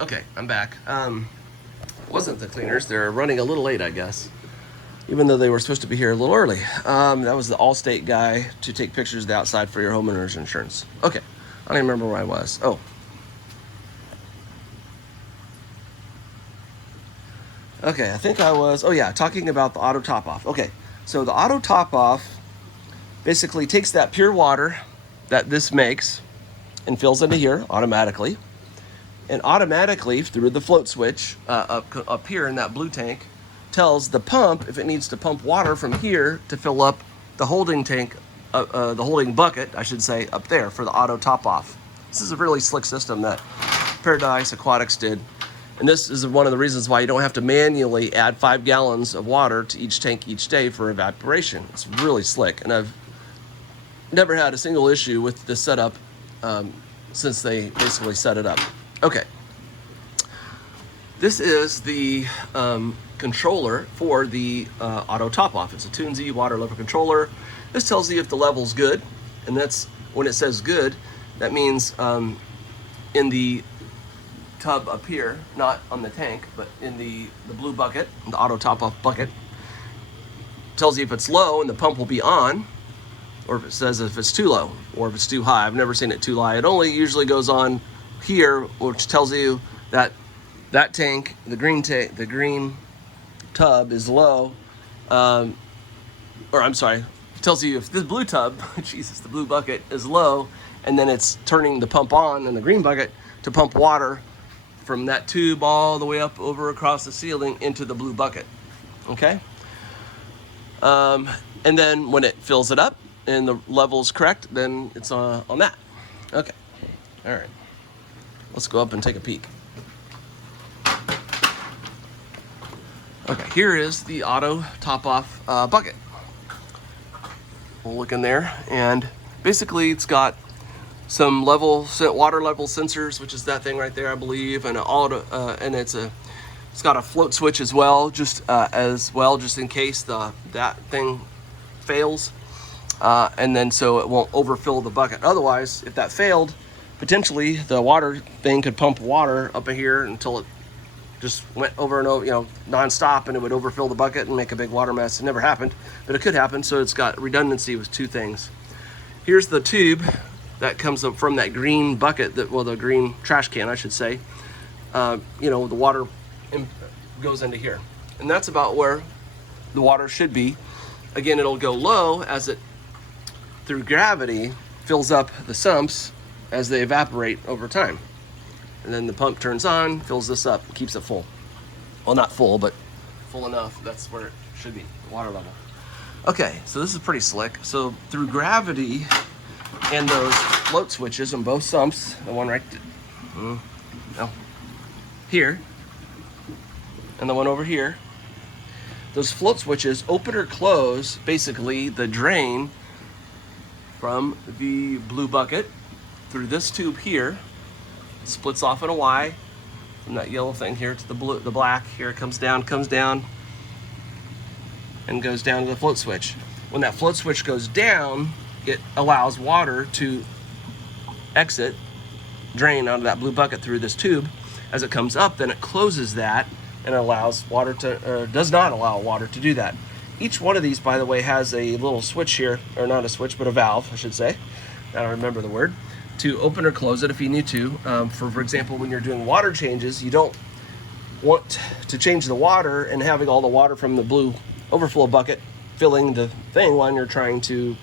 Okay, I'm back. Wasn't the cleaners. They're running a little late, I guess. Even though they were supposed to be here a little early. That was the Allstate guy to take pictures of the outside for your homeowner's insurance. Okay, I don't even remember where I was. Oh. Okay, I think I was, talking about the auto top off. Okay, so the auto top off basically takes that pure water that this makes and fills into here automatically. And automatically, through the float switch up here in that blue tank, tells the pump if it needs to pump water from here to fill up the holding tank, the holding bucket, I should say, up there for the auto top off. This is a really slick system that Paradise Aquatics did. And this is one of the reasons why you don't have to manually add 5 gallons of water to each tank each day for evaporation. It's really slick. And I've never had a single issue with this setup since they basically set it up. Okay. This is the controller for the auto top off. It's a TuneZ water level controller. This tells you if the level's good, and that's when it says good, that means in the tub up here, not on the tank, but in the blue bucket, the auto top off bucket, tells you if it's low and the pump will be on, or if it says if it's too low or if it's too high. I've never seen it too high. It only usually goes on here, which tells you that that tank, the green tub is low, or I'm sorry, tells you if this blue tub, Jesus, the blue bucket is low, and then it's turning the pump on in the green bucket to pump water from that tube all the way up over across the ceiling into the blue bucket. Okay? And then when it fills it up and the level's correct, then it's on that. Okay. All right. Let's go up and take a peek. Okay, here is the auto top off bucket. We'll look in there, and basically it's got some water level sensors, which is that thing right there, I believe, and and it's got a float switch as well, just in case that thing fails, and then so it won't overfill the bucket. Otherwise, if that failed, potentially the water thing could pump water up in here until it just went over and over, non-stop, and it would overfill the bucket and make a big water mess. It never happened, but it could happen. So it's got redundancy with two things. Here's the tube that comes up from that green bucket, the green trash can, I should say. The water goes into here, and that's about where the water should be. Again, it'll go low as it, through gravity, fills up the sumps as they evaporate over time. And then the pump turns on, fills this up, keeps it full. Well, not full, but full enough. That's where it should be, the water level. Okay, so this is pretty slick. So through gravity and those float switches on both sumps, the one right here, and the one over here, those float switches open or close basically the drain from the blue bucket through this tube here. Splits off in a Y from that yellow thing here to the black. Here it comes down, and goes down to the float switch. When that float switch goes down, it allows water to drain out of that blue bucket through this tube. As it comes up, then it closes that and does not allow water to do that. Each one of these, by the way, has a little switch here, or not a switch, but a valve, I should say. I don't remember the word. To open or close it if you need to. For example, when you're doing water changes, you don't want to change the water and having all the water from the blue overflow bucket filling the thing when you're trying to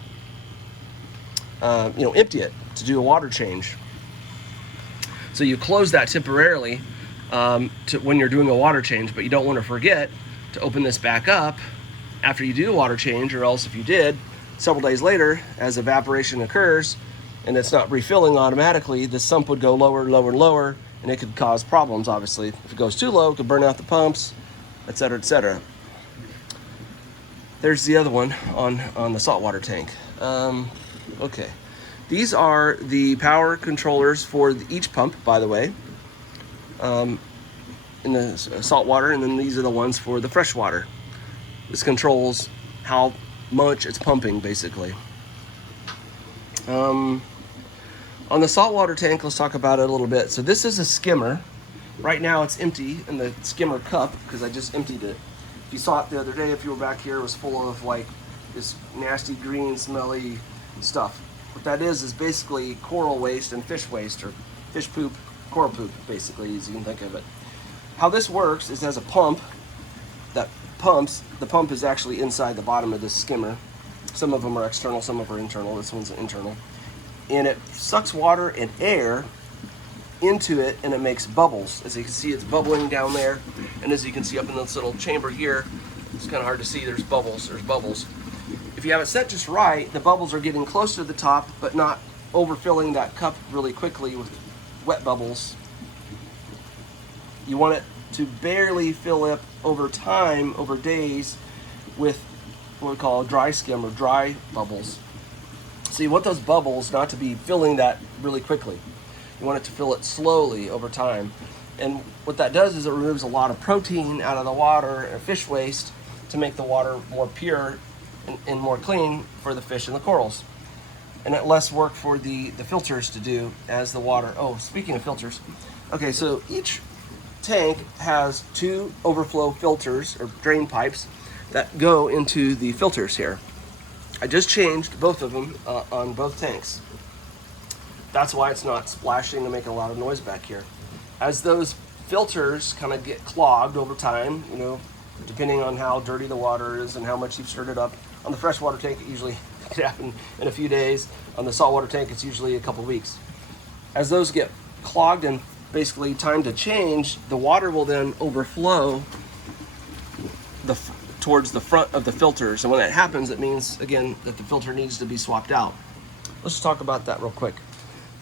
empty it to do a water change. So you close that temporarily when you're doing a water change, but you don't want to forget to open this back up after you do a water change, or else if you did, several days later, as evaporation occurs, and it's not refilling automatically, the sump would go lower, lower, and lower, and it could cause problems, obviously. If it goes too low, it could burn out the pumps, etc., etc. There's the other one on the saltwater tank. Okay. These are the power controllers for each pump, by the way, in the saltwater, and then these are the ones for the freshwater. This controls how much it's pumping, basically. On the saltwater tank, let's talk about it a little bit. So this is a skimmer. Right now it's empty in the skimmer cup because I just emptied it. If you saw it the other day, if you were back here, it was full of like this nasty green smelly stuff. What that is basically coral waste and fish waste, or fish poop, coral poop, basically, as you can think of it. How this works is there's a pump that pumps. The pump is actually inside the bottom of this skimmer. Some of them are external, some of them are internal. This one's internal. And it sucks water and air into it, and it makes bubbles. As you can see, it's bubbling down there. And as you can see up in this little chamber here, it's kind of hard to see, there's bubbles. If you have it set just right, the bubbles are getting close to the top, but not overfilling that cup really quickly with wet bubbles. You want it to barely fill up over time, over days, with what we call dry skim or dry bubbles. So you want those bubbles not to be filling that really quickly. You want it to fill it slowly over time. And what that does is it removes a lot of protein out of the water and fish waste to make the water more pure and more clean for the fish and the corals. And it less work for the filters to do as the water. Oh, speaking of filters. Okay, so each tank has 2 overflow filters or drain pipes that go into the filters here. I just changed both of them on both tanks. That's why it's not splashing and making a lot of noise back here. As those filters kind of get clogged over time, you know, depending on how dirty the water is and how much you've stirred it up. On the freshwater tank, it usually can happen in a few days. On the saltwater tank, it's usually a couple weeks. As those get clogged and basically time to change, the water will then overflow towards the front of the filters. And when that happens, it means, again, that the filter needs to be swapped out. Let's talk about that real quick.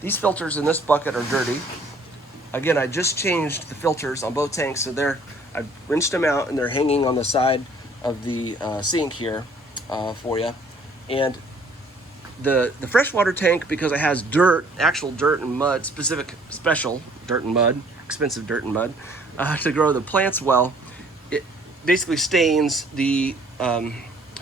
These filters in this bucket are dirty. Again, I just changed the filters on both tanks, so I've rinsed them out and they're hanging on the side of the sink here for you. And the freshwater tank, because it has dirt, actual dirt and mud, special dirt and mud, expensive dirt and mud, to grow the plants well, it basically stains the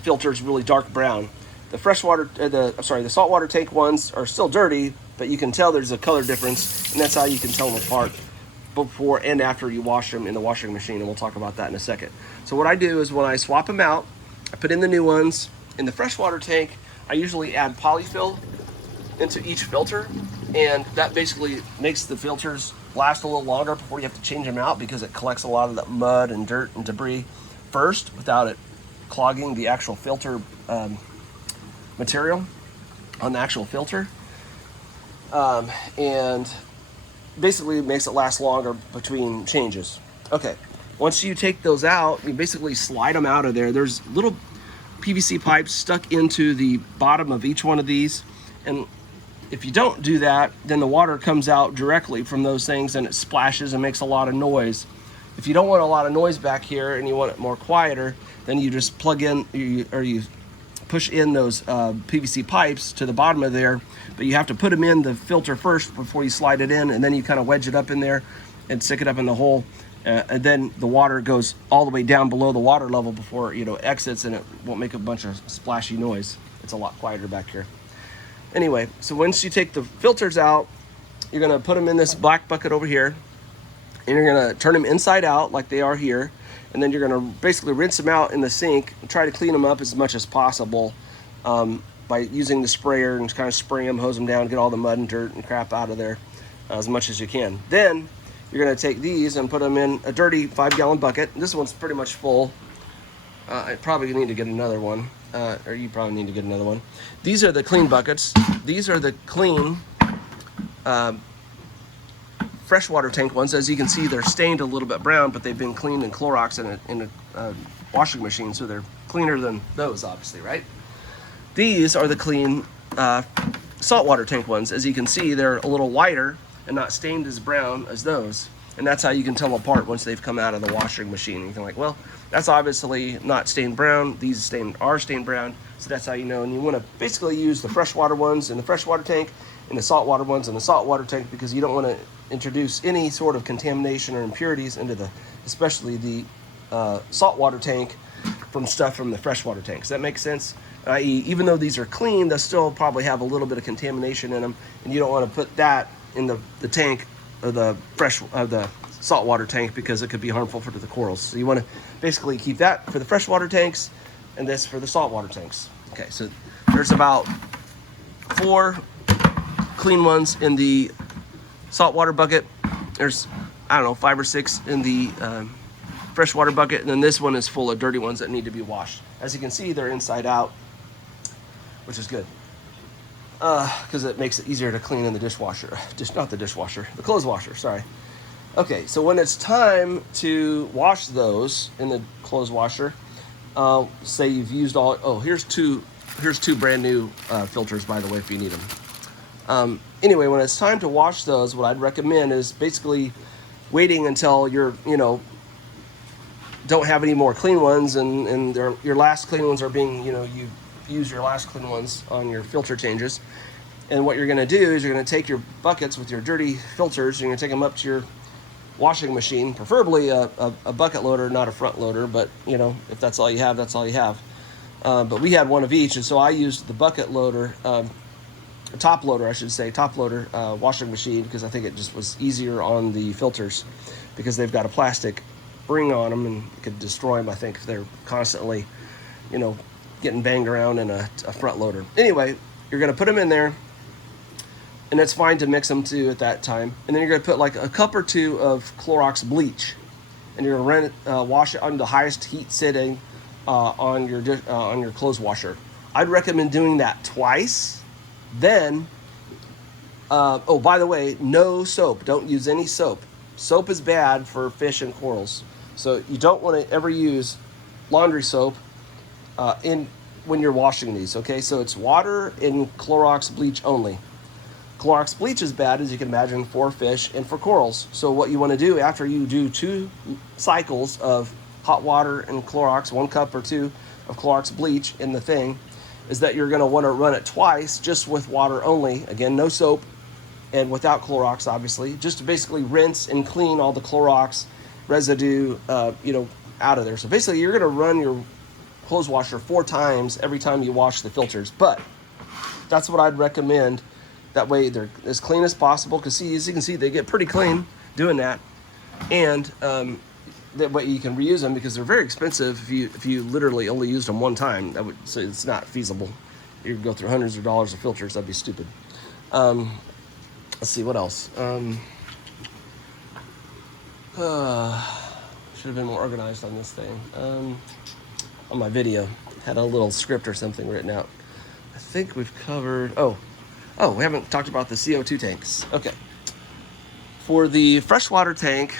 filters really dark brown. The saltwater tank ones are still dirty, but you can tell there's a color difference, and that's how you can tell them apart before and after you wash them in the washing machine, and we'll talk about that in a second. So what I do is when I swap them out, I put in the new ones. In the freshwater tank, I usually add polyfill into each filter, and that basically makes the filters last a little longer before you have to change them out, because it collects a lot of that mud and dirt and debris first without it clogging the actual filter material on the actual filter. And basically makes it last longer between changes. Okay, once you take those out, you basically slide them out of there. There's little PVC pipes stuck into the bottom of each one of these, and if you don't do that, then the water comes out directly from those things and it splashes and makes a lot of noise. If you don't want a lot of noise back here and you want it more quieter, then you just plug in, you push in those PVC pipes to the bottom of there, but you have to put them in the filter first before you slide it in, and then you kind of wedge it up in there and stick it up in the hole, and then the water goes all the way down below the water level before exits, and it won't make a bunch of splashy noise. It's a lot quieter back here. Anyway, so once you take the filters out, you're going to put them in this black bucket over here, and you're going to turn them inside out like they are here. And then you're going to basically rinse them out in the sink and try to clean them up as much as possible by using the sprayer and just kind of spray them, hose them down, get all the mud and dirt and crap out of there as much as you can. Then you're going to take these and put them in a dirty 5-gallon bucket. This one's pretty much full. I probably need to get another one, or you probably need to get another one. These are the clean buckets. These are the clean freshwater tank ones. As you can see, they're stained a little bit brown, but they've been cleaned in Clorox in a washing machine, so they're cleaner than those, obviously, right? These are the clean saltwater tank ones. As you can see, they're a little whiter and not stained as brown as those, and that's how you can tell them apart once they've come out of the washing machine. You can well, that's obviously not stained brown. These are stained brown, so that's how you know. And you want to basically use the freshwater ones in the freshwater tank and the saltwater ones in the saltwater tank, because you don't want to introduce any sort of contamination or impurities into especially the saltwater tank from stuff from the freshwater tank. Does that make sense? I.e., even though these are clean, they'll still probably have a little bit of contamination in them, and you don't want to put that in the tank of the saltwater tank because it could be harmful for the corals. So you want to basically keep that for the freshwater tanks and this for the saltwater tanks. Okay, so there's about 4 clean ones in the saltwater bucket. There's, I don't know, 5 or 6 in the freshwater bucket, and then this one is full of dirty ones that need to be washed. As you can see, they're inside out, which is good because it makes it easier to clean in the dishwasher. Not the dishwasher, the clothes washer, sorry. Okay, so when it's time to wash those in the clothes washer, say you've used all, oh, here's two brand new filters, by the way, if you need them. Anyway, when it's time to wash those, what I'd recommend is basically waiting until you're, don't have any more clean ones, and your last clean ones are being, you've used your last clean ones on your filter changes. And what you're going to do is you're going to take your buckets with your dirty filters, you're going to take them up to your washing machine, preferably a bucket loader, not a front loader, but if that's all you have, that's all you have. But we had one of each, and so I used the bucket loader, top loader washing machine, because I think it just was easier on the filters because they've got a plastic ring on them and it could destroy them, I think, if they're constantly, getting banged around in a front loader. Anyway, you're going to put them in there, and it's fine to mix them too at that time. And then you're going to put like a cup or 2 of Clorox bleach, and you're going to wash it on the highest heat setting on your clothes washer. I'd recommend doing that twice. Then, oh, by the way, no soap. Don't use any soap. Soap is bad for fish and corals. So you don't want to ever use laundry soap when you're washing these, okay? So it's water and Clorox bleach only. Clorox bleach is bad, as you can imagine, for fish and for corals. So what you want to do after you do 2 cycles of hot water and Clorox, 1 cup or 2 of Clorox bleach in the thing, is that you're going to want to run it twice just with water only. Again, no soap and without Clorox, obviously, just to basically rinse and clean all the Clorox residue, out of there. So basically, you're going to run your clothes washer 4 times every time you wash the filters. But that's what I'd recommend. That way, they're as clean as possible. Because as you can see, they get pretty clean doing that, and that way you can reuse them because they're very expensive. If you literally only used them 1 time, so it's not feasible. You could go through hundreds of dollars of filters. That'd be stupid. Let's see what else. Should have been more organized on this thing. On my video, had a little script or something written out. I think we've covered. Oh, we haven't talked about the CO2 tanks. Okay. For the freshwater tank,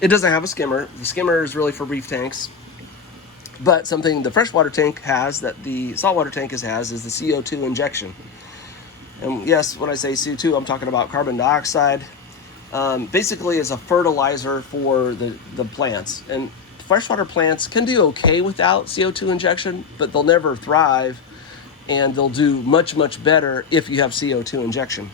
it doesn't have a skimmer. The skimmer is really for reef tanks. But something the freshwater tank has that the saltwater tank has is the CO2 injection. And yes, when I say CO2, I'm talking about carbon dioxide. Basically, it's a fertilizer for the plants. And freshwater plants can do okay without CO2 injection, but they'll never thrive, and they'll do much, much better if you have CO2 injection.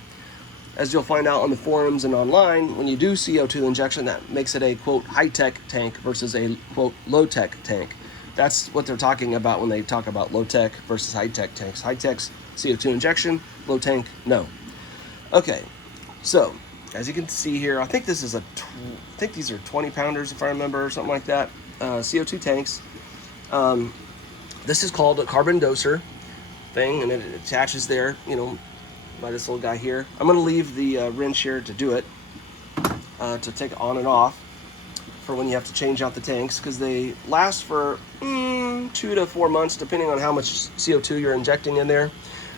As you'll find out on the forums and online, when you do CO2 injection, that makes it a, quote, high-tech tank versus a, quote, low-tech tank. That's what they're talking about when they talk about low-tech versus high-tech tanks. High-tech's CO2 injection, low-tank, no. Okay, so as you can see here, I think these are 20-pounders, if I remember, or something like that, CO2 tanks. This is called a carbon doser thing, and it attaches there, by this little guy here. I'm going to leave the wrench here to do it, to take it on and off for when you have to change out the tanks, because they last for 2 to 4 months, depending on how much CO2 you're injecting in there.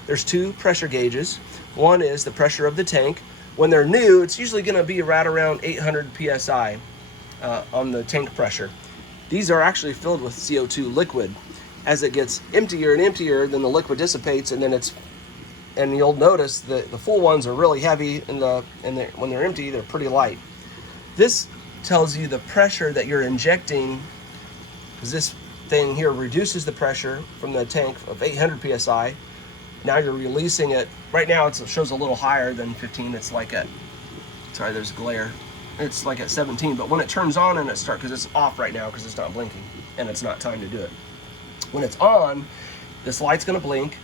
There's 2 pressure gauges. One is the pressure of the tank. When they're new, it's usually going to be right around 800 psi on the tank pressure. These are actually filled with CO2 liquid. As it gets emptier and emptier, then the liquid dissipates, and then and you'll notice that the full ones are really heavy, and when they're empty, they're pretty light. This tells you the pressure that you're injecting, because this thing here reduces the pressure from the tank of 800 psi. Now you're releasing it. Right now it shows a little higher than 15. It's like at, sorry, there's glare. It's like at 17, but when it turns on and it starts, because it's off right now because it's not blinking and it's not time to do it. When it's on, this light's gonna blink,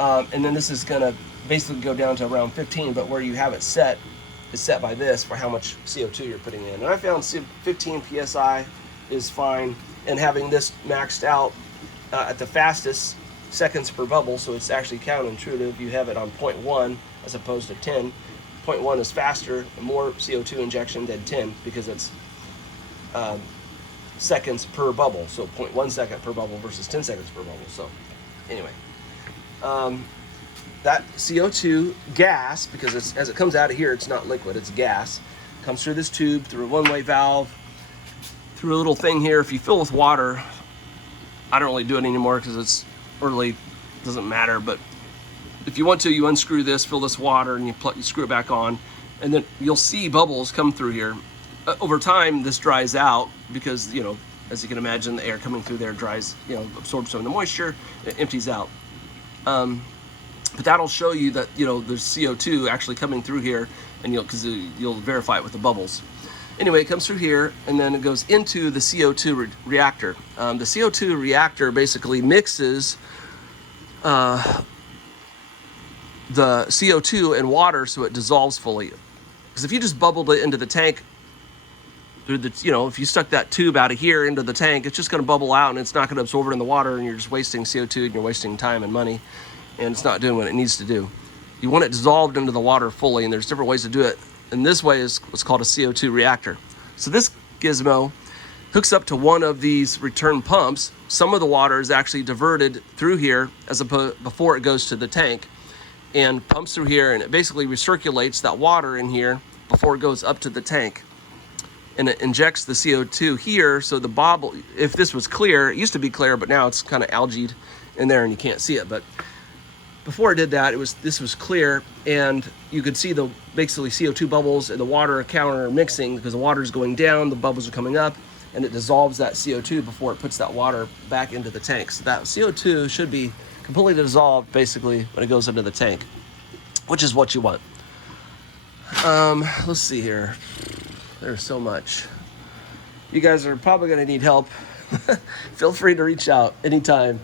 and then this is gonna basically go down to around 15, but where you have it set is set by this for how much CO2 you're putting in. And I found 15 psi is fine, and having this maxed out at the fastest seconds per bubble, so it's actually counterintuitive. You have it on 0.1 as opposed to 10. 0.1 is faster, more CO2 injection than 10 because it's seconds per bubble. So 0.1 second per bubble versus 10 seconds per bubble. So anyway, that CO2 gas, because as it comes out of here, it's not liquid, it's gas, comes through this tube, through a one-way valve, through a little thing here. If you fill with water, I don't really do it anymore because it's really doesn't matter, but if you want to, you unscrew this, fill this water, and you screw it back on, and then you'll see bubbles come through here. Over time, this dries out because, you know, as you can imagine, the air coming through there dries, you know, absorbs some of the moisture, it empties out. But that'll show you that, you know, there's CO2 actually coming through here, and because you'll verify it with the bubbles. Anyway, it comes through here, and then it goes into the CO2 reactor. The CO2 reactor basically mixes the CO2 and water so it dissolves fully. Because if you just bubbled it into the tank through the, you know, if you stuck that tube out of here into the tank, it's just going to bubble out and it's not going to absorb it in the water, and you're just wasting CO2 and you're wasting time and money, and it's not doing what it needs to do. You want it dissolved into the water fully, and there's different ways to do it. And this way is what's called a CO2 reactor. So this gizmo hooks up to one of these return pumps. Some of the water is actually diverted through here before it goes to the tank, and pumps through here, and it basically recirculates that water in here before it goes up to the tank. And it injects the CO2 here, so the bobble, if this was clear, it used to be clear, but now it's kind of algaed in there and you can't see it. But before it did that, this was clear, and you could see the basically CO2 bubbles and the water counter mixing, because the water is going down, the bubbles are coming up, and it dissolves that CO2 before it puts that water back into the tank. So that CO2 should be completely dissolved basically when it goes into the tank, which is what you want. Let's see here. There's so much. You guys are probably going to need help. Feel free to reach out anytime,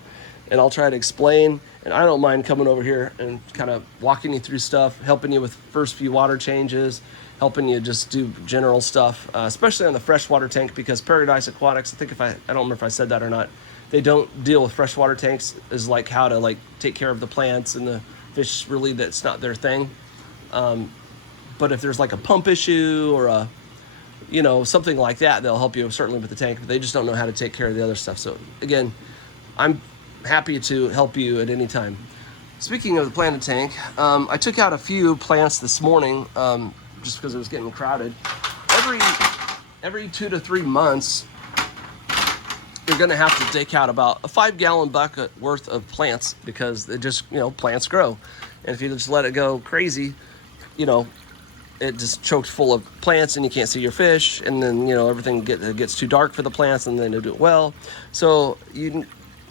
and I'll try to explain. And I don't mind coming over here and kind of walking you through stuff, helping you with first few water changes, helping you just do general stuff, especially on the freshwater tank, because Paradise Aquatics, I think I don't remember if I said that or not, they don't deal with freshwater tanks as like how to like take care of the plants and the fish. Really, that's not their thing. But if there's like a pump issue or a, you know, something like that, they'll help you certainly with the tank, but they just don't know how to take care of the other stuff. So again, I'm happy to help you at any time. Speaking of the planted tank, I took out a few plants this morning just because it was getting crowded. Every 2 to 3 months, you're going to have to take out about a 5-gallon bucket worth of plants, because they just, you know, plants grow. And if you just let it go crazy, you know, it just chokes full of plants and you can't see your fish, and then, you know, everything gets too dark for the plants and they don't do it well. So you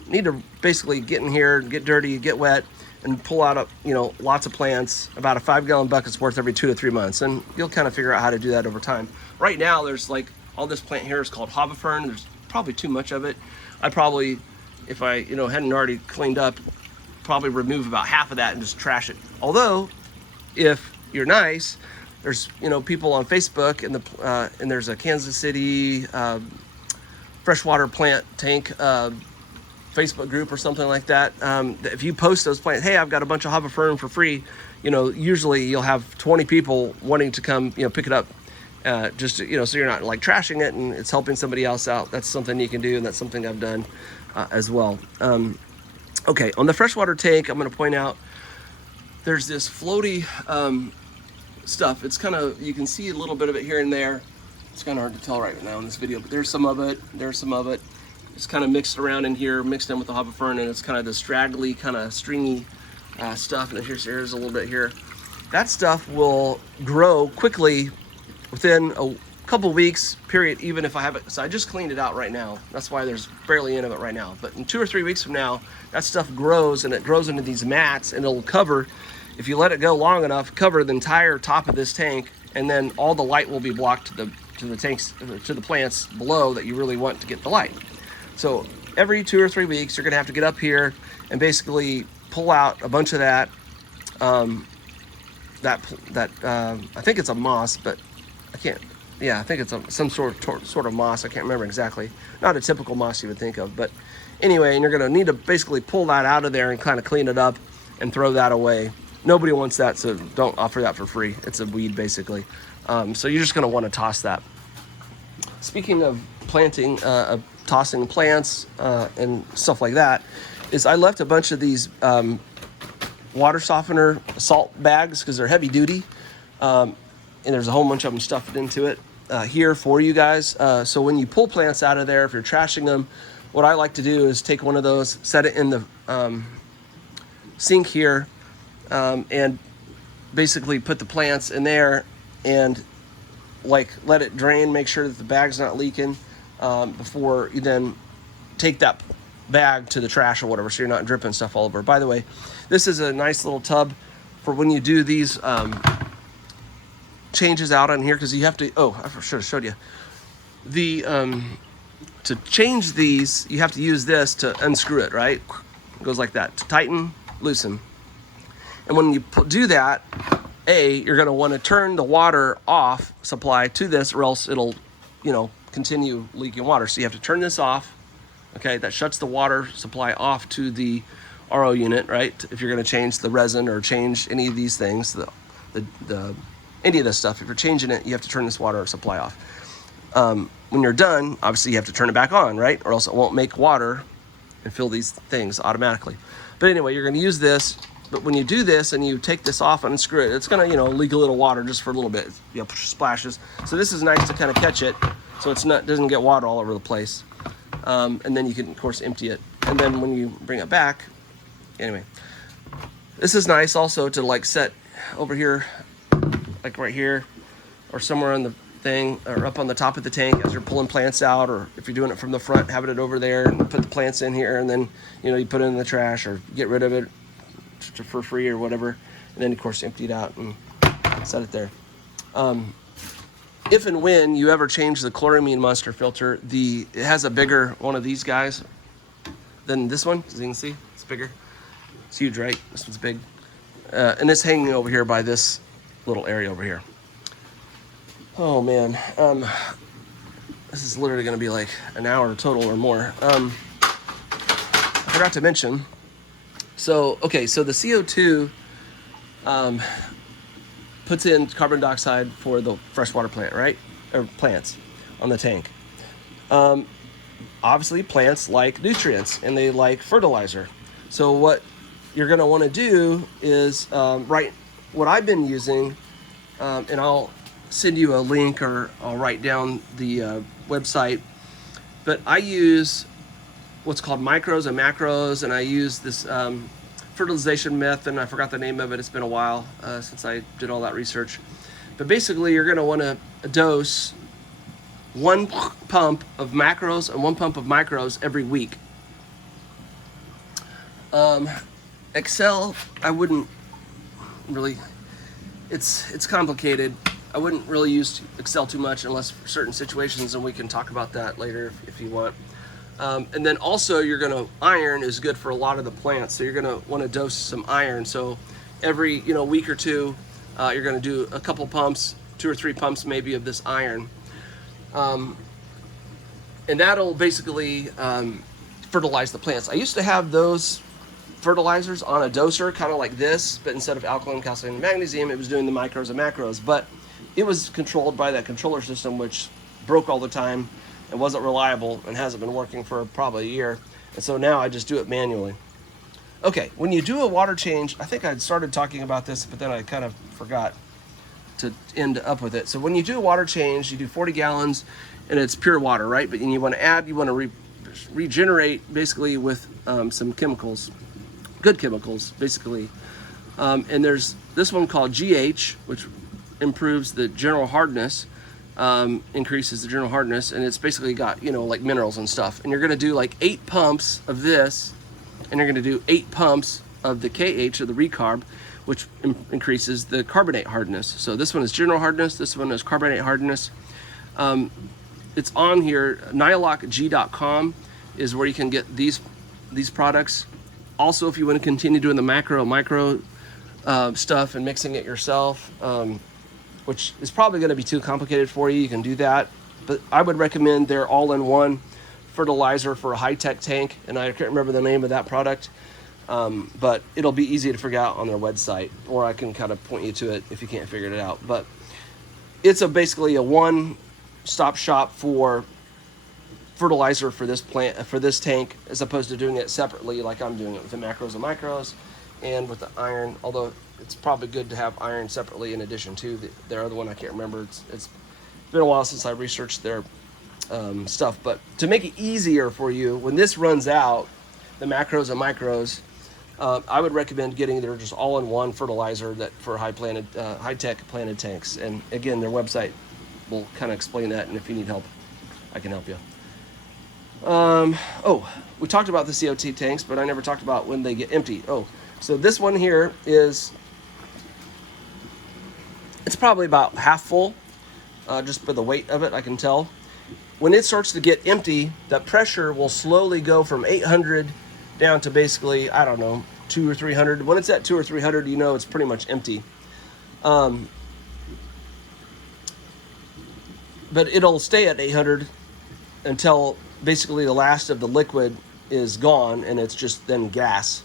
need to basically get in here, get dirty, get wet, and pull out you know, lots of plants, about a 5-gallon bucket's worth every 2 to 3 months, and you'll kind of figure out how to do that over time. Right now, there's like all this plant here is called hobby fern. There's probably too much of it. I'd probably, if I, you know, hadn't already cleaned up, probably remove about half of that and just trash it. Although, if you're nice, there's, you know, people on Facebook, and there's a Kansas City freshwater plant tank Facebook group or something like that. If you post those plants, hey, I've got a bunch of hobby fern for free, you know, usually you'll have 20 people wanting to come, you know, pick it up. Just to, you know, so you're not like trashing it and it's helping somebody else out. That's something you can do, and that's something I've done as well. Okay, on the freshwater tank, I'm going to point out there's this floaty stuff. It's kind of, you can see a little bit of it here and there. It's kind of hard to tell right now in this video, but there's some of it. It's kind of mixed around in here, mixed in with the hobby fern, and it's kind of the straggly, kind of stringy stuff. And here's a little bit here. That stuff will grow quickly within a couple weeks period, even if I have it. So I just cleaned it out right now. That's why there's barely any of it right now. But in 2 or 3 weeks from now, that stuff grows, and it grows into these mats, and it'll cover, if you let it go long enough, cover the entire top of this tank, and then all the light will be blocked to the tanks, to the plants below that you really want to get the light. So every 2 or 3 weeks, you're gonna have to get up here and basically pull out a bunch of that, that I think it's a moss, but I can't. Yeah, I think it's some sort of moss. I can't remember exactly. Not a typical moss you would think of, but anyway, and you're gonna need to basically pull that out of there and kind of clean it up and throw that away. Nobody wants that, so don't offer that for free. It's a weed basically. So you're just gonna want to toss that. Speaking of planting, tossing plants and stuff like that, is I left a bunch of these water softener salt bags because they're heavy duty, and there's a whole bunch of them stuffed into it here for you guys. So when you pull plants out of there, if you're trashing them, what I like to do is take one of those, set it in the sink here, and basically put the plants in there and like let it drain, make sure that the bag's not leaking before you then take that bag to the trash or whatever, so you're not dripping stuff all over. By the way, this is a nice little tub for when you do these changes out on here, because you have to, I should have showed you. To change these, you have to use this to unscrew it, right? It goes like that, to tighten, loosen. And when you do that, you're gonna wanna turn the water off supply to this, or else it'll, continue leaking water. So you have to turn this off. Okay, that shuts the water supply off to the RO unit, right? If you're going to change the resin or change any of these things, any of this stuff, if you're changing it, you have to turn this water supply off. When you're done, obviously you have to turn it back on, right? Or else it won't make water and fill these things automatically. But anyway, you're going to use this. But when you do this and you take this off and unscrew it, it's going to, leak a little water just for a little bit, splashes. So this is nice to kind of catch it, so doesn't get water all over the place. And then you can, of course, empty it. And then when you bring it back, anyway, this is nice also to like set over here, like right here, or somewhere on the thing, or up on the top of the tank as you're pulling plants out, or if you're doing it from the front, having it over there and put the plants in here, and then, you put it in the trash or get rid of it for free or whatever. And then, of course, empty it out and set it there. If and when you ever change the chloramine monster filter, it has a bigger one of these guys than this one. As you can see, it's bigger. It's huge, right? This one's big. And it's hanging over here by this little area over here. Oh man, this is literally gonna be like an hour total or more. I forgot to mention, so the CO2 puts in carbon dioxide for the freshwater plant, right? Or plants on the tank. Obviously, plants like nutrients and they like fertilizer. So what you're going to want to do is what I've been using, and I'll send you a link or I'll write down the website. But I use what's called micros and macros, and I use this fertilization method, and I forgot the name of it. It's been a while since I did all that research. But basically, you're going to want to dose 1 pump of macros and 1 pump of micros every week. Excel, I wouldn't really, it's complicated. I wouldn't really use Excel too much unless for certain situations, and we can talk about that later if you want. And then also iron is good for a lot of the plants, so you're gonna want to dose some iron. So every week or two, you're gonna do a couple pumps, 2 or 3 pumps maybe of this iron. And that'll basically fertilize the plants. I used to have those fertilizers on a doser, kind of like this, but instead of alkaline, calcium, and magnesium, it was doing the micros and macros. But it was controlled by that controller system, which broke all the time and wasn't reliable and hasn't been working for probably a year. And so now I just do it manually. Okay, when you do a water change, I think I'd started talking about this, but then I kind of forgot to end up with it. So when you do a water change, you do 40 gallons and it's pure water, right? But you want to regenerate basically with some chemicals, good chemicals, basically. And there's this one called GH, which improves the general hardness, increases the general hardness, and it's basically got, like minerals and stuff. And you're gonna do like 8 pumps of this, and you're gonna do 8 pumps of the KH, or the recarb, which increases the carbonate hardness. So this one is general hardness, this one is carbonate hardness. It's on here, nylocg.com is where you can get these products. Also, if you want to continue doing the macro stuff and mixing it yourself, which is probably going to be too complicated for you. You can do that, but I would recommend their all-in-one fertilizer for a high-tech tank, and I can't remember the name of that product, but it'll be easy to figure out on their website, or I can kind of point you to it if you can't figure it out. But it's basically a one-stop shop for fertilizer for this plant, for this tank, as opposed to doing it separately like I'm doing it with the macros and micros and with the iron, although it's probably good to have iron separately in addition to their other one. I can't remember. It's been a while since I researched their stuff, but to make it easier for you, when this runs out, the macros and micros, I would recommend getting their just all-in-one fertilizer that for high-tech planted tanks. And again, their website will kind of explain that, and if you need help, I can help you. We talked about the CO2 tanks, but I never talked about when they get empty. So this one here it's probably about half full, just by the weight of it, I can tell. When it starts to get empty, that pressure will slowly go from 800 down to basically, I don't know, 200 or 300. When it's at 200 or 300, you know it's pretty much empty. But it'll stay at 800 until basically the last of the liquid is gone and it's just then gas.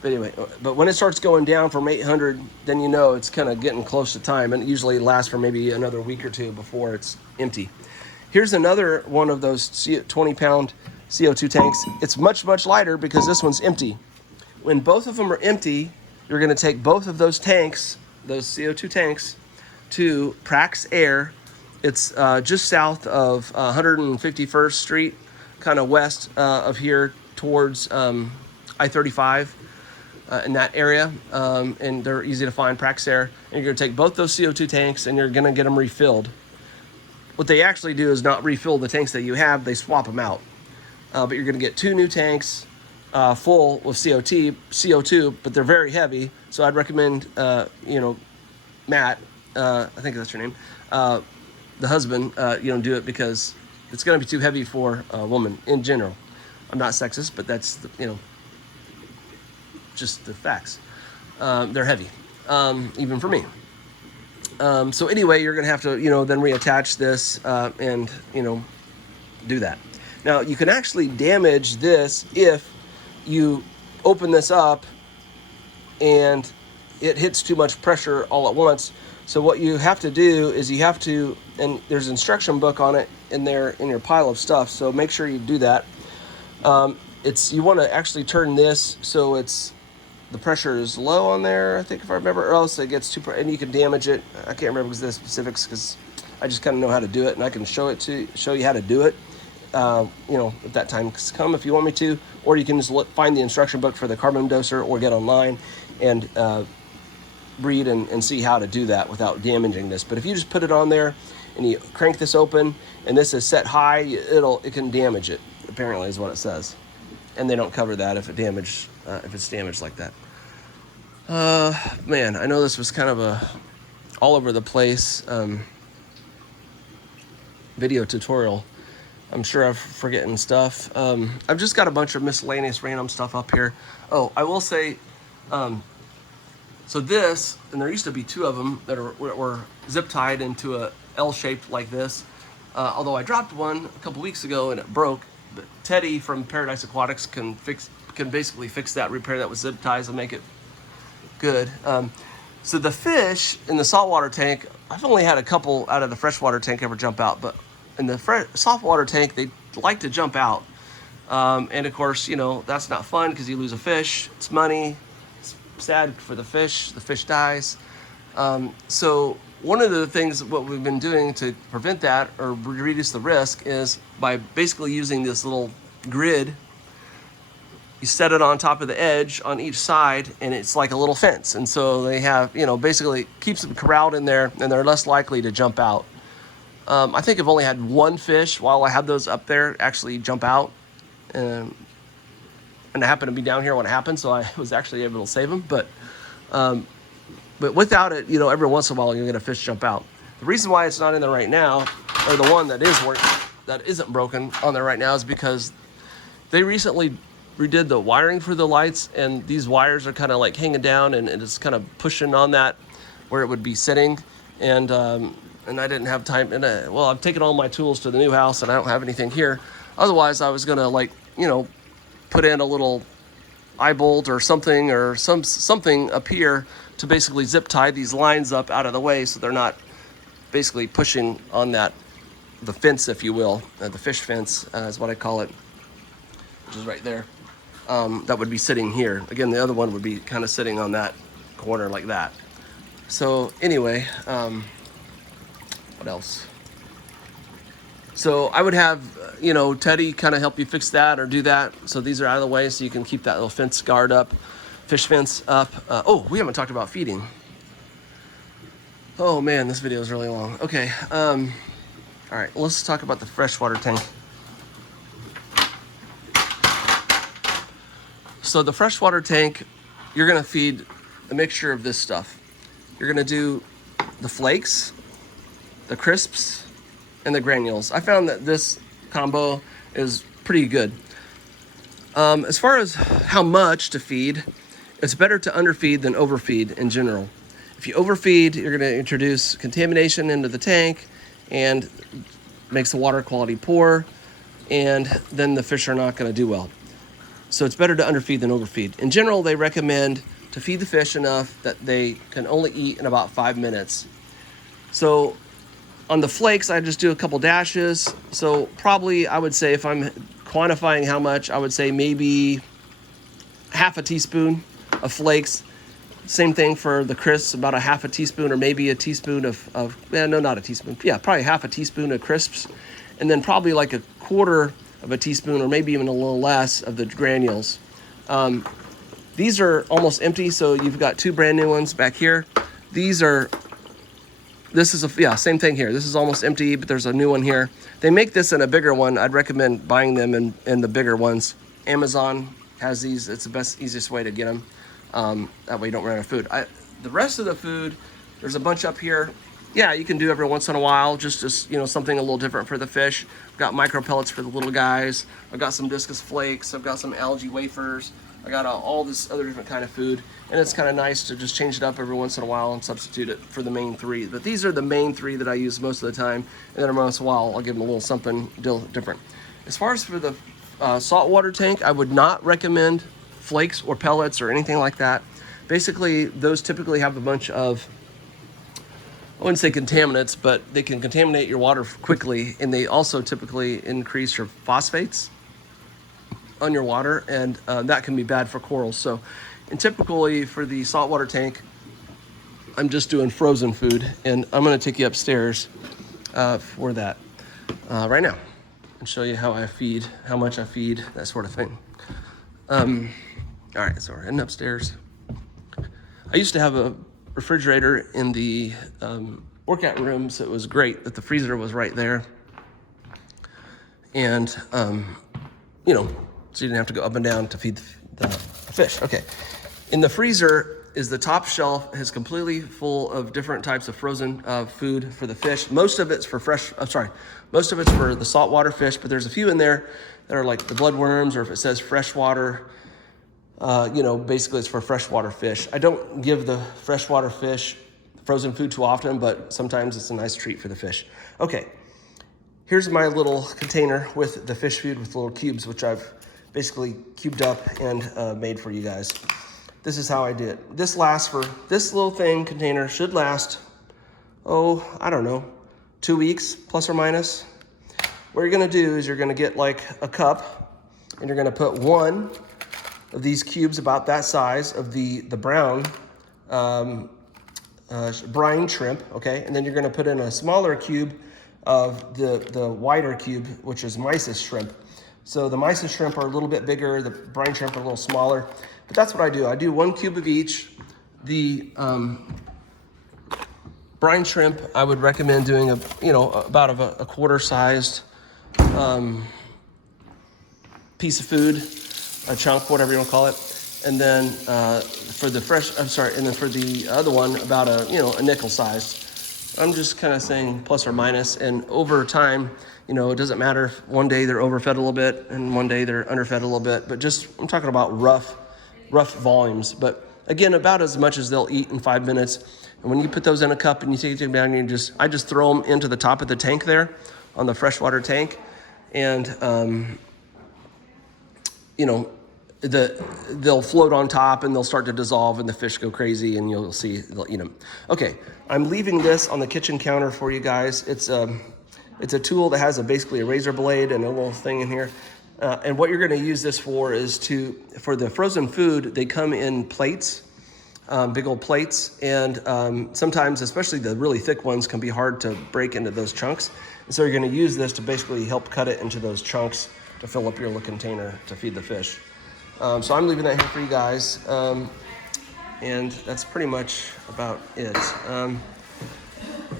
But anyway, but when it starts going down from 800, then you know it's kind of getting close to time, and it usually lasts for maybe another week or two before it's empty. Here's another one of those 20-pound CO2 tanks. It's much, much lighter because this one's empty. When both of them are empty, you're going to take both of those tanks, those CO2 tanks, to Prax Air. It's just south of 151st Street, kind of west of here towards I-35 in that area. And they're easy to find, Prax Air. And you're going to take both those CO2 tanks and you're going to get them refilled. What they actually do is not refill the tanks that you have, they swap them out. But you're going to get 2 new tanks full with CO2, but they're very heavy. So I'd recommend, Matt, I think that's your name, the husband, do it because it's going to be too heavy for a woman in general. I'm not sexist, but that's, just the facts. They're heavy, even for me. So anyway, you're going to have to, then reattach this and, do that. Now, you can actually damage this if you open this up and it hits too much pressure all at once. So what you have to do is and there's an instruction book on it in your pile of stuff, so make sure you do that. You want to actually turn this so the pressure is low on there, I think, if I remember, or else it gets and you can damage it. I can't remember the specifics because I just kind of know how to do it, and I can show you how to do it. If that time's come, if you want me to, or you can just find the instruction book for the carbon doser or get online and read and see how to do that without damaging this. But if you just put it on there and you crank this open and this is set high, it can damage it, apparently is what it says. And they don't cover that if it's damaged like that. Man, I know this was kind of a all over the place video tutorial. I'm sure I'm forgetting stuff. I've just got a bunch of miscellaneous random stuff up here. I will say, so this, and there used to be 2 of them that were zip tied into a L-shaped like this. Although I dropped one a couple weeks ago and it broke. But Teddy from Paradise Aquatics can basically fix that, repair that with zip ties and make it good. So the fish in the saltwater tank, I've only had a couple out of the freshwater tank ever jump out, but in the saltwater tank, they like to jump out. And of course, that's not fun because you lose a fish. It's money. It's sad for the fish dies. So one of the things, what we've been doing to prevent that or reduce the risk is by basically using this little grid. You set it on top of the edge on each side, and it's like a little fence. And so they have, basically keeps them corralled in there, and they're less likely to jump out. I think I've only had 1 fish while I had those up there actually jump out. And I happened to be down here when it happened, so I was actually able to save them. But without it, every once in a while you'll get a fish jump out. The reason why it's not in there right now, or the one that isn't broken on there right now, is because they recently redid the wiring for the lights, and these wires are kind of like hanging down, and it's kind of pushing on that where it would be sitting. And I didn't have time. And well, I've taken all my tools to the new house, and I don't have anything here. Otherwise, I was gonna, like, put in a little eye bolt or something something up here to basically zip tie these lines up out of the way so they're not basically pushing on the fence, if you will. The fish fence is what I call it, which is right there. That would be sitting here. Again, the other one would be kind of sitting on that corner like that. So anyway, what else? So I would have, Teddy kind of help you fix that or do that. So these are out of the way so you can keep that little fence guard up, fish fence up. Oh, we haven't talked about feeding. Oh man, this video is really long. Okay, all right, let's talk about the freshwater tank. So the freshwater tank, you're gonna feed a mixture of this stuff. You're gonna do the flakes, the crisps, and the granules. I found that this combo is pretty good. As far as how much to feed, it's better to underfeed than overfeed in general. If you overfeed, you're gonna introduce contamination into the tank and makes the water quality poor, and then the fish are not gonna do well. So it's better to underfeed than overfeed. In general, they recommend to feed the fish enough that they can only eat in about 5 minutes. So on the flakes, I just do a couple dashes. So probably, I would say, if I'm quantifying how much, I would say maybe half a teaspoon of flakes. Same thing for the crisps, about a half a teaspoon or maybe a teaspoon not a teaspoon. Yeah, probably half a teaspoon of crisps. And then probably like a quarter of a teaspoon or maybe even a little less of the granules. These are almost empty, so you've got 2 brand new ones back here. This is same thing here. This is almost empty, but there's a new one here. They make this in a bigger one. I'd recommend buying them in the bigger ones. Amazon has these. It's the best, easiest way to get them. That way you don't run out of food. The rest of the food, there's a bunch up here. Yeah, you can do every once in a while, just something a little different for the fish. I've got micro pellets for the little guys. I've got some discus flakes. I've got some algae wafers. I got all this other different kind of food, and it's kind of nice to just change it up every once in a while and substitute it for the main 3. But these are the main 3 that I use most of the time, and then every once in a while I'll give them a little something different. As far as for the saltwater tank, I would not recommend flakes or pellets or anything like that. Basically, those typically have a bunch of, I wouldn't say contaminants, but they can contaminate your water quickly, and they also typically increase your phosphates on your water, and that can be bad for corals. So, and typically for the saltwater tank, I'm just doing frozen food, and I'm gonna take you upstairs for that right now and show you how I feed, how much I feed, that sort of thing. All right, so we're heading upstairs. I used to have a refrigerator in the workout room, so it was great that the freezer was right there. And, so you didn't have to go up and down to feed the fish. Okay, in the freezer is the top shelf is completely full of different types of frozen food for the fish. Most of it's for most of it's for the saltwater fish, but there's a few in there that are like the bloodworms, or if it says freshwater, basically it's for freshwater fish. I don't give the freshwater fish frozen food too often, but sometimes it's a nice treat for the fish. Okay, here's my little container with the fish food with little cubes, which I've basically cubed up and made for you guys. This is how I did it. This little container should last, I don't know, 2 weeks, plus or minus. What you're gonna do is you're gonna get like a cup, and you're gonna put 1 of these cubes about that size of the brown brine shrimp, okay? And then you're gonna put in a smaller cube of the wider cube, which is mysis shrimp. So the mysis shrimp are a little bit bigger, the brine shrimp are a little smaller, but that's what I do. I do 1 cube of each. The brine shrimp, I would recommend doing about a quarter-sized piece of food, a chunk, whatever you want to call it. And then for the other one, about a nickel-sized. I'm just kind of saying plus or minus, and over time, you know, it doesn't matter if one day they're overfed a little bit and one day they're underfed a little bit, but just, I'm talking about rough volumes. But again, about as much as they'll eat in 5 minutes. And when you put those in a cup and you take them down, I just throw them into the top of the tank there on the freshwater tank. And, you know, they'll float on top and they'll start to dissolve and the fish go crazy and you'll see they'll eat them. Okay, I'm leaving this on the kitchen counter for you guys. It's a tool that has basically a razor blade and a little thing in here. And what you're gonna use this for is for the frozen food, they come in plates, big old plates. And sometimes, especially the really thick ones, can be hard to break into those chunks. And so you're gonna use this to basically help cut it into those chunks to fill up your little container to feed the fish. So I'm leaving that here for you guys. And that's pretty much about it.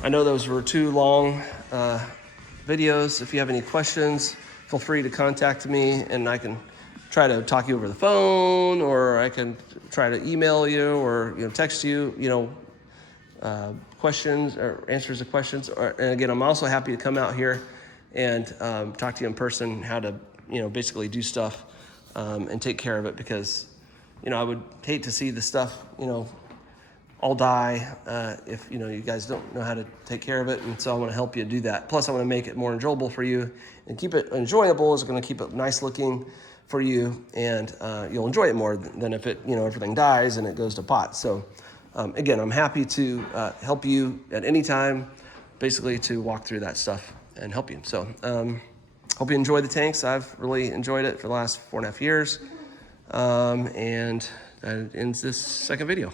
I know those were 2 long videos. If you have any questions, feel free to contact me and I can try to talk you over the phone, or I can try to email you, or text you, questions or answers to questions. And again, I'm also happy to come out here and talk to you in person how to basically do stuff and take care of it, because I would hate to see the stuff all die if you guys don't know how to take care of it. And so I want to help you do that. Plus I want to make it more enjoyable for you, and keep it enjoyable is going to keep it nice looking for you, and you'll enjoy it more than if it everything dies and it goes to pot. So again, I'm happy to help you at any time, basically to walk through that stuff and help you. So hope you enjoy the tanks. I've really enjoyed it for the last 4.5 years. And that ends this second video.